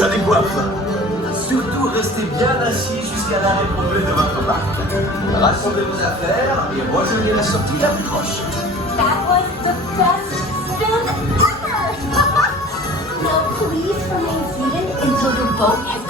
ça décoiffe. Surtout, restez bien assis jusqu'à l'arrêt complet de votre barque. Rassemblez vos affaires et rejoignez la sortie la plus proche. That was the best spin ever! Now please remain seated until your boat has